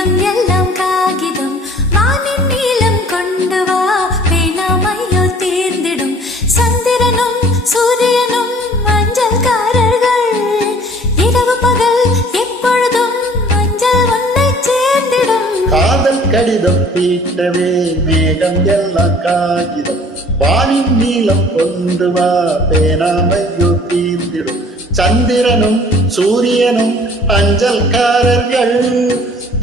மேகம் எல்லாம் காகிதம் வானின் நீளம் கொண்டு வா பேனாமையோ தீர்ந்திடும் சந்திரனும் சூரியனும் மஞ்சள்காரர்கள் இரவு பகல் எப்பொழுதும் மஞ்சள் ஒன்றை சேர்ந்திடும் காதல் கடிதம் தீட்டவே மேகம் எல்லாம் காகிதம் வானின் நீளம் கொண்டு வா பேனாமையோ தீர்ந்திடும் சந்திரனும் சூரியனும் அஞ்சல்காரர்கள்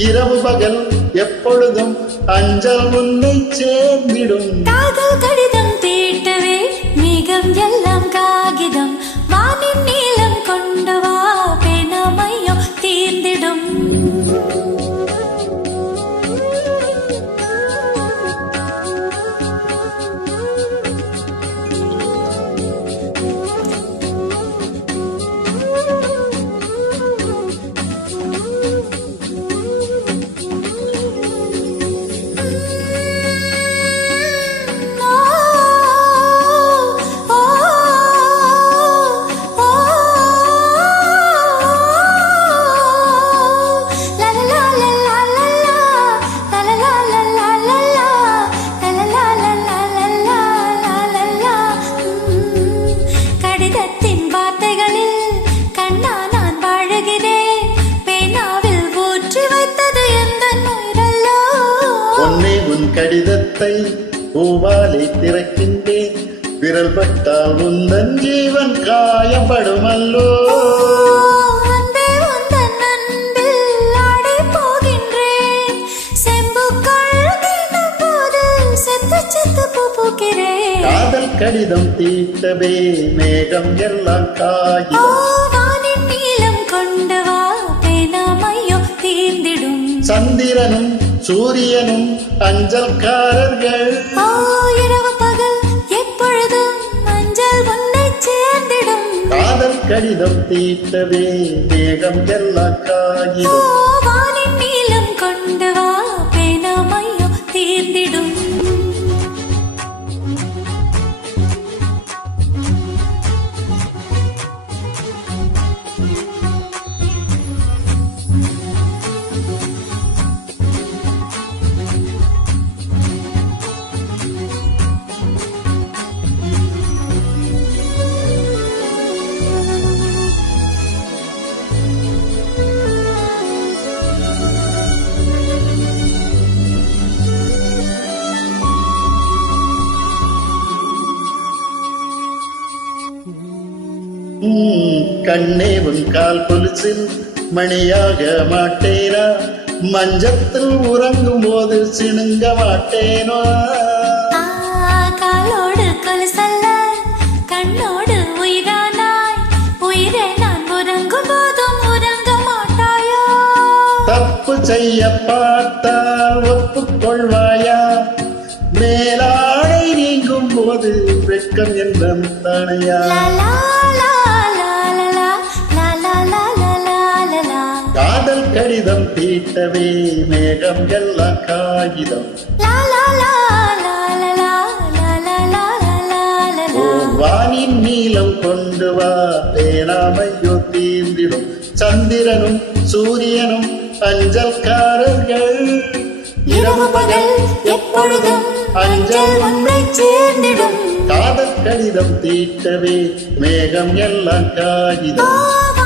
இரவு பகல் எப்பொழுதும் அஞ்சல் உன்னை சேர்ந்திடும் காதல் கடிதம் தீட்டவே மேகம் எல்லாம் காகிதம் வானின் நீளம் கொண்டு வா பேனாமையோ தீர்ந்திடும் கடிதத்தை பூவாலை திறக்கின்றேன் விரல் பட்டால் உந்தன் ஜீவன் காயப்படுமல்லோ காதல் கடிதம் தீட்டவே மேகம் எல்லாம் காகிதம் நீளம் கொண்டு வா பேனாமையோ தீர்ந்திடும் சந்திரனும் சூரியனும் அஞ்சல்காரர்கள் இரவு பகல் எப்பொழுதும் மஞ்சள் ஒன்றை சேர்ந்திடும் காதல் கடிதம் தீட்டவே மேகம் எல்லாம் காகிதம் வானின் நீளம் கொண்டு வா பேனாமையோ தீர்ந்திடும் கண்ணே உன் கால் கொலுசில் மணியாக மாட்டேனா மஞ்சத்தில் உறங்கும் போது சிணுங்க மாட்டேனோ காலோடு கொலுசல்ல கண்ணோடு உயிரானாய் உயிரே நான் உறங்கும் போதும் உறங்க மாட்டாயோ தப்பு செய்ய பார்த்தால் ஒப்புக்கொள்வாயா மேலாடை நீங்கும் போது வெட்கம் என்றும் தானையா காதல் கடிதம் தீட்டவே மேகம் எல்லாம் காகிதம் வானின் நீளம் கொண்டு வா பேனாமையோ தீர்ந்திடும் சந்திரனும் சூரியனும் அஞ்சல்காரர்கள் இரவு பகல் எப்பொழுதும் அஞ்சல் ஒன்றை சேர்ந்திடும் காதல் கடிதம் தீட்டவே மேகம் எல்லாம் காகிதம்